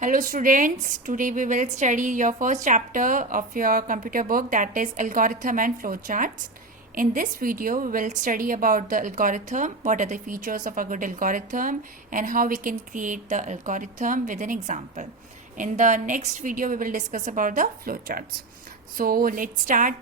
Hello students, today we will study your first chapter of your computer book, that is algorithm and flowcharts. In this video we will study about the algorithm, what are the features of a good algorithm and how we can create the algorithm with an example. In the next video we will discuss about the flowcharts. So let's start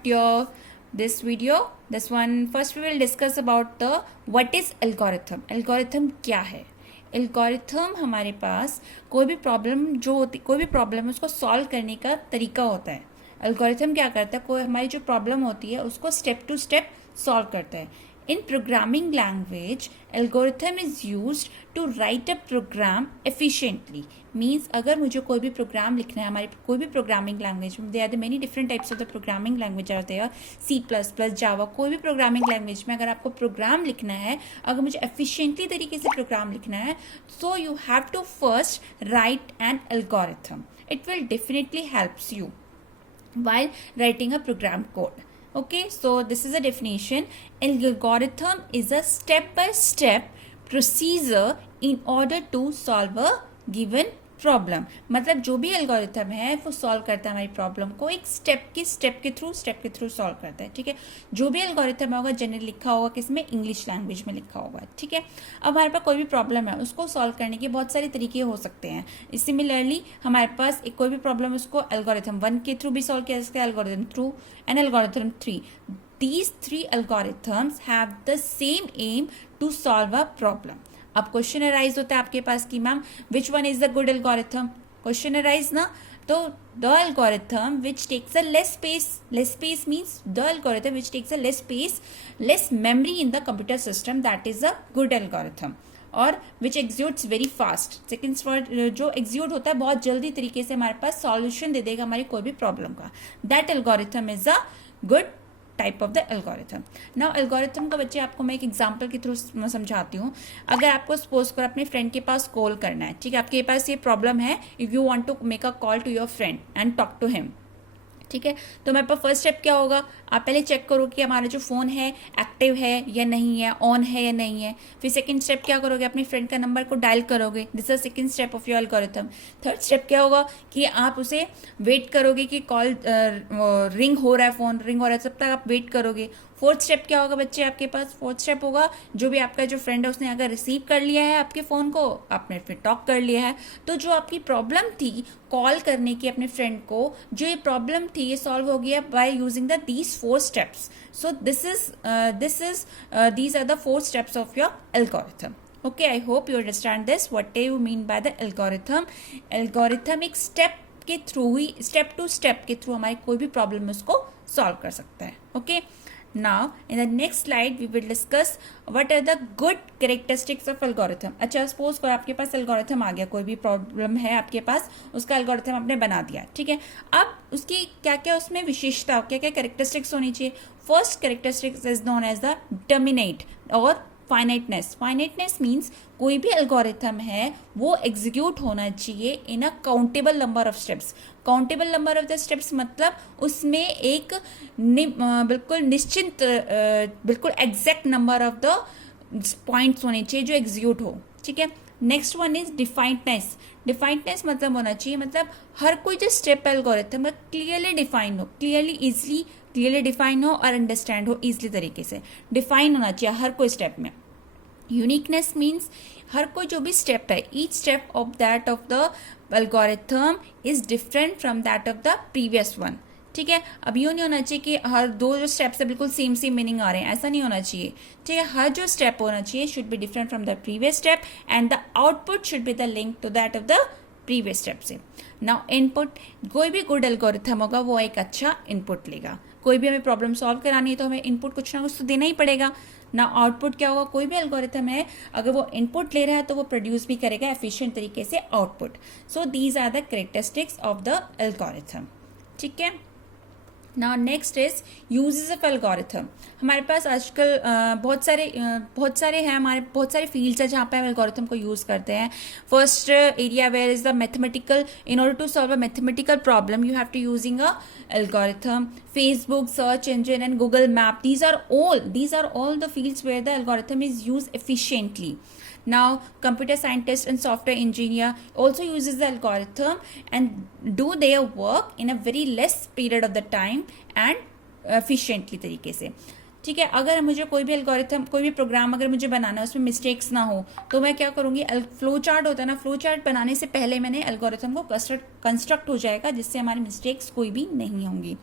this video. This one first we will discuss about the what is algorithm. Algorithm क्या है? Algorithm हमारे पास कोई भी problem है उसको solve करने का तरीका होता है. एल्गोरिथम क्या करता है, कोई हमारी जो प्रॉब्लम होती है उसको स्टेप टू स्टेप सॉल्व करता है. In programming language algorithm is used to write a program efficiently. Means अगर मुझे कोई भी प्रोग्राम लिखना है हमारी कोई भी प्रोग्रामिंग लैंग्वेज में, they are the many different types of the programming language are there, C++, Java, कोई भी प्रोग्रामिंग लैंग्वेज में अगर आपको प्रोग्राम लिखना है, अगर मुझे एफिशिएंटली तरीके से प्रोग्राम लिखना है, so you have to first write an algorithm. It will definitely helps you while writing a program code. Okay, so this is a definition. An algorithm is a step-by-step procedure in order to solve a given problem. मतलब जो भी algorithm है वो solve करता है हमारी problem को एक स्टेप के थ्रू सॉल्व करता है. ठीक है, जो भी एल्गोरिथम होगा जनरली लिखा होगा किसमें, इंग्लिश लैंग्वेज में लिखा होगा. ठीक है, अब हमारे पास कोई भी प्रॉब्लम है उसको सॉल्व करने के बहुत सारे तरीके हो सकते हैं. सिमिलरली हमारे पास एक कोई भी प्रॉब्लम उसको एल्गोरिथम 1 के थ्रू भी सॉल्व किया जा सकता है, algorithm 2 and algorithm 3. These 3 algorithms have the same aim to solve a problem. अब क्वेश्चन अराइज होता है आपके पास कि ma'am which one is the good algorithm. Question arise ना, तो the algorithm which takes a less space means the algorithm which takes a less space, less memory in the computer system, that is a good algorithm. और which executes very fast, second word जो execute होता है बहुत जल्दी तरीके से हमारे पास solution दे देगा हमारी कोई भी प्रॉब्लम का, that algorithm is a good type of the algorithm. Now algorithm का बच्चे आपको मैं एक एग्जांपल के थ्रू समझाती हूँ. अगर आपको सपोज कर अपने फ्रेंड के पास कॉल करना है, ठीक है, आपके पास ये प्रॉब्लम है, if you want to make a call to your friend and talk to him. ठीक है, तो हमारे पास फर्स्ट स्टेप क्या होगा, आप पहले चेक करो कि हमारा जो फ़ोन है एक्टिव है या नहीं है, ऑन है या नहीं है. फिर सेकंड स्टेप क्या करोगे, अपने फ्रेंड का नंबर को डायल करोगे, this is second step of your algorithm. Third step क्या होगा कि आप उसे वेट करोगे कि कॉल रिंग हो रहा है, फ़ोन रिंग हो रहा है, तब तक आप वेट करोगे. फोर्थ स्टेप क्या होगा बच्चे आपके पास, फोर्थ स्टेप होगा जो भी आपका जो फ्रेंड है उसने अगर रिसीव कर लिया है आपके फ़ोन को, आपने फिर टॉक कर लिया है, तो जो आपकी प्रॉब्लम थी कॉल करने की अपने फ्रेंड को, जो ये प्रॉब्लम थी ये सॉल्व हो गया by using the these 4 steps. So these are the 4 steps of your algorithm. Okay, I hope you understand this. What do you mean by the algorithm? Algorithm एक स्टेप टू स्टेप के through हमारी कोई भी problem उसको solve कर सकता है. Okay, now in the next slide we will discuss what are the good characteristics of algorithm. अच्छा, सपोज कर आपके पास एल्गोरिथम आ गया, कोई भी प्रॉब्लम है आपके पास, उसका एल्गोरिथम आपने बना दिया. ठीक है, अब उसकी क्या क्या उसमें विशेषता, क्या क्या कैरेक्टरिस्टिक्स होनी चाहिए. First characteristics is known as the dominate और फाइनाइटनेस. फाइनाइटनेस मीन्स कोई भी एल्गोरिथम है वो एग्जीक्यूट होना चाहिए in a countable number of steps. Countable number of the steps मतलब उसमें एक बिल्कुल निश्चित बिल्कुल exact number of the points होने चाहिए जो एग्जीक्यूट हो. ठीक है, next one is definedness. Definedness मतलब होना चाहिए, मतलब हर कोई जो स्टेप एल्गोरिथम क्लियरली डिफाइन हो, क्लियरली डिफाइन हो और अंडरस्टैंड हो इजली तरीके से डिफाइन होना चाहिए हर कोई स्टेप में. यूनिकनेस मीन्स हर कोई जो भी स्टेप है, each step of that of the algorithm is different from that of the previous one. ठीक है, अब यूँ नहीं होना चाहिए कि हर 2 जो स्टेप्स है बिल्कुल सेम मीनिंग आ रहे हैं, ऐसा नहीं होना चाहिए. ठीक है, हर जो स्टेप होना चाहिए should be different from the previous step and the output should be the link to that of the previous step से. नाउ इनपुट, कोई भी गुड एल्गोरिथम होगा वो एक अच्छा इनपुट लेगा. कोई भी हमें प्रॉब्लम सॉल्व करानी है तो हमें इनपुट कुछ ना कुछ तो देना ही पड़ेगा ना. आउटपुट क्या होगा, कोई भी एल्गोरिथम है अगर वो इनपुट ले रहा है तो वो प्रोड्यूस भी करेगा एफिशिएंट तरीके से output. So these are the characteristics of the algorithm. ठीक है, now next is uses of algorithm. हमारे पास आजकल बहुत सारे हैं, हमारे बहुत सारे फील्ड्स हैं जहाँ पे हम एल्गोरिथम को यूज़ करते हैं. First area where is the mathematical. In order to solve a mathematical problem you have to using a algorithm. Facebook search engine and Google Map, these are all the fields where the algorithm is used efficiently. Now computer scientist and software engineer also uses the algorithm and do their work in a very less period of the time and efficiently तरीके से. ठीक है, अगर मुझे कोई भी algorithm, कोई भी प्रोग्राम अगर मुझे बनाना है, उसमें मिस्टेक्स ना हो, तो मैं क्या करूँगी, फ्लो चार्ट होता है ना, फ्लो चार्ट बनाने से पहले मैंने एल्गोरिथम को कंस्ट्रक्ट हो जाएगा, जिससे हमारी मिस्टेक्स कोई भी नहीं होंगी.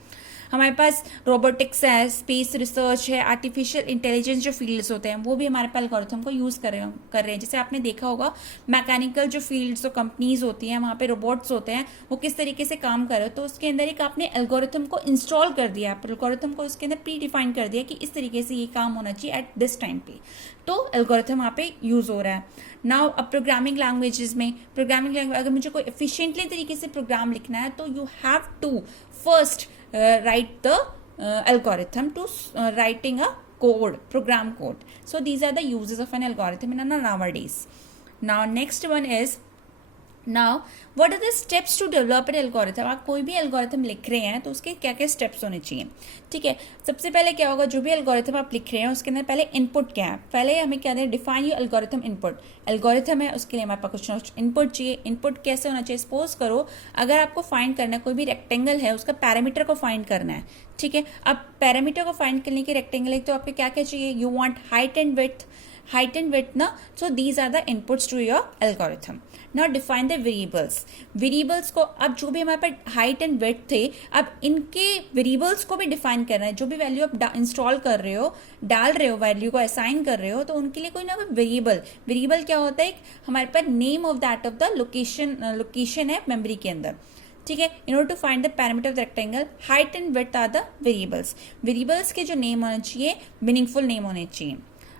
हमारे पास रोबोटिक्स है, स्पेस रिसर्च है, आर्टिफिशियल इंटेलिजेंस जो फील्ड्स होते हैं वो भी हमारे पास एल्गोरिथम को यूज़ कर रहे हैं. जैसे आपने देखा होगा मैकेनिकल जो फील्ड्स और कंपनीज होती हैं, वहाँ पे रोबोट्स होते हैं, वो किस तरीके से काम कर रहे हो, तो उसके अंदर एक आपने एल्गोरिथम को इंस्टॉल कर दिया, आप एल्गोरिथम को उसके अंदर प्री डिफाइन कर दिया कि इस तरीके से ये काम होना चाहिए एट दिस टाइम पे, तो एल्गोरिथम वहाँ पे यूज़ हो रहा है. नाउ अब प्रोग्रामिंग लैंग्वेजेस में, प्रोग्रामिंग लैंग्वेज अगर मुझे कोई एफिशिएंटली तरीके से प्रोग्राम लिखना है, तो you have to first write the algorithm to writing a code, program code. So these are the uses of an algorithm in nowadays. Now next one is, now what are the steps to develop an algorithm. आप कोई भी algorithm लिख रहे हैं तो उसके क्या क्या स्टेप्स होने चाहिए. ठीक है, सबसे पहले क्या होगा, जो भी एल्गोरिथम आप लिख रहे हैं उसके अंदर पहले इनपुट क्या है, पहले हमें क्या दें, define your algorithm input. Algorithm है, उसके लिए हमारे पास कुछ इनपुट चाहिए. इनपुट कैसे होना चाहिए, सपोज करो अगर आपको फाइंड करना है कोई भी रेक्टेंगल है, उसका पैरामीटर को फाइंड करना है. ठीक है, अब पैरामीटर को फाइंड करने के रेक्टेंगल तो आपको क्या क्या चाहिए, you want height and width ना. So these are the inputs to your algorithm. Now define the variables को, अब जो भी हमारे पास हाइट एंड विड्थ थे, अब इनके वेरिएबल्स को भी डिफाइन करना है. जो भी वैल्यू आप इंस्टॉल कर रहे हो, डाल रहे हो, वैल्यू को असाइन कर रहे हो, तो उनके लिए कोई ना कोई वेरिएबल क्या होता है, हमारे पास name of that of the location है मेमोरी के अंदर. ठीक है, in order to find the parameter of the rectangle, height and width are the variables के जो नेम होने चाहिए, मीनिंगफुल नेम होने चाहिए.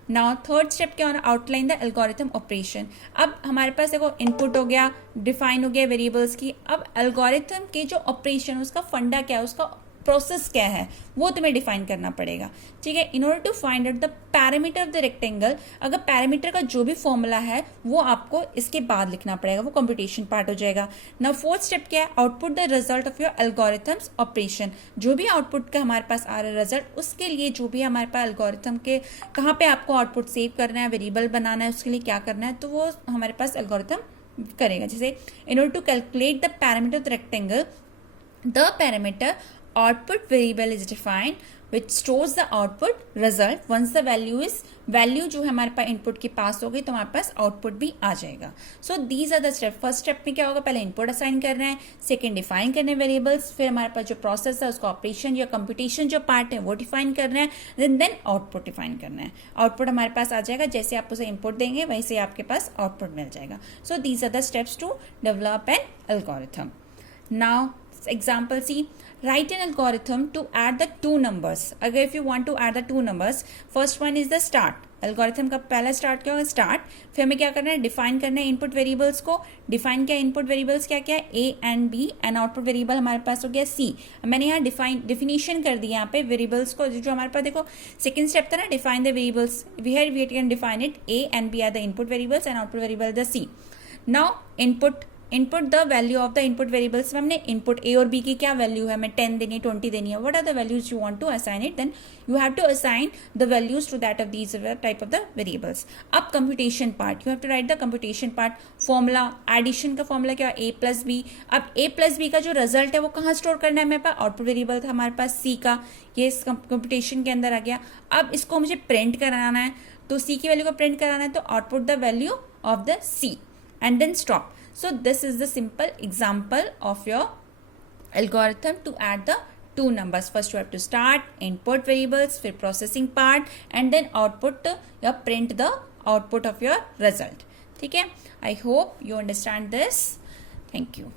नाउ थर्ड स्टेप क्या होना, आउटलाइन द एल्गोरिथम ऑपरेशन. अब हमारे पास देखो इनपुट हो गया, डिफाइन हो गया वेरिएबल्स की. अब एल्गोरिथम के जो ऑपरेशन, उसका फंडा क्या है, उसका प्रोसेस क्या है, वो तुम्हें डिफाइन करना पड़ेगा. ठीक है, in order to find out the parameter of the rectangle, अगर पैरामीटर का जो भी फॉर्मूला है वो आपको इसके बाद लिखना पड़ेगा, वो कंप्यूटेशन पार्ट हो जाएगा. नाउ फोर्थ स्टेप क्या है, output the result of your algorithms operation. जो भी आउटपुट का हमारे पास आ रहा है रिजल्ट, उसके लिए जो भी हमारे पास एल्गोरिथम के कहाँ पे आपको आउटपुट सेव करना है, वेरिएबल बनाना है, उसके लिए क्या करना है, तो वो हमारे पास एल्गोरिथम करेगा. जैसे in order to calculate the parameter of the rectangle, the parameter output variable is defined which stores the output result. once the value जो है हमारे पास इनपुट के पास हो गई, तो हमारे पास आउटपुट भी आ जाएगा. So these are the step. First step में क्या होगा, पहले इनपुट असाइन करना है, सेकंड डिफाइन करना है वेरिएबल्स, फिर हमारे पास जो प्रोसेस है उसका ऑपरेशन या कंप्यूटेशन जो पार्ट है वो डिफाइन करना है, देन आउटपुट डिफाइन करना है. आउटपुट हमारे पास आ जाएगा, जैसे आप उसे इनपुट देंगे वैसे आपके पास आउटपुट मिल जाएगा. So these are the steps to develop an algorithm. Now example C, write an algorithm to add the two numbers. अगर if you want to add the two numbers, first one is the start. Algorithm का पहला start क्या होगा, start. फिर हमें क्या करना है, डिफाइन करना है इनपुट वेरिएबल्स को. डिफाइन किया इनपुट वेरिएबल्स क्या क्या है, A and B, and output variable हमारे पास हो गया सी. मैंने यहाँ डिफिनेशन कर दिया यहाँ पे वेरिएबल्स को, जो हमारे पास देखो सेकंड स्टेप था ना, define the variables. We can define it, A and B are the input variables and output variable the C. Now input the value of the input variables में हमने इनपुट ए और B की क्या value है, हमें 10 देनी है, 20 देनी है, what are the values you want to assign it, then you have to assign the values to that of these type of the variables. अब computation part, you have to write the computation part. Formula, addition का formula क्या है, ए plus B. अब ए plus B का जो result है वो कहाँ स्टोर करना है, मेरे पास आउटपुट वेरिएबल था हमारे पास सी का, ये इस कंप्यूटेशन के अंदर आ गया. अब इसको मुझे प्रिंट कराना है, तो सी की वैल्यू को प्रिंट कराना है, तो output the value of the C and then stop. So this is the simple example of your algorithm to add the two numbers. First you have to start input variables, फिर processing part, and then output या print the output of your result. ठीक है, I hope you understand this. Thank you.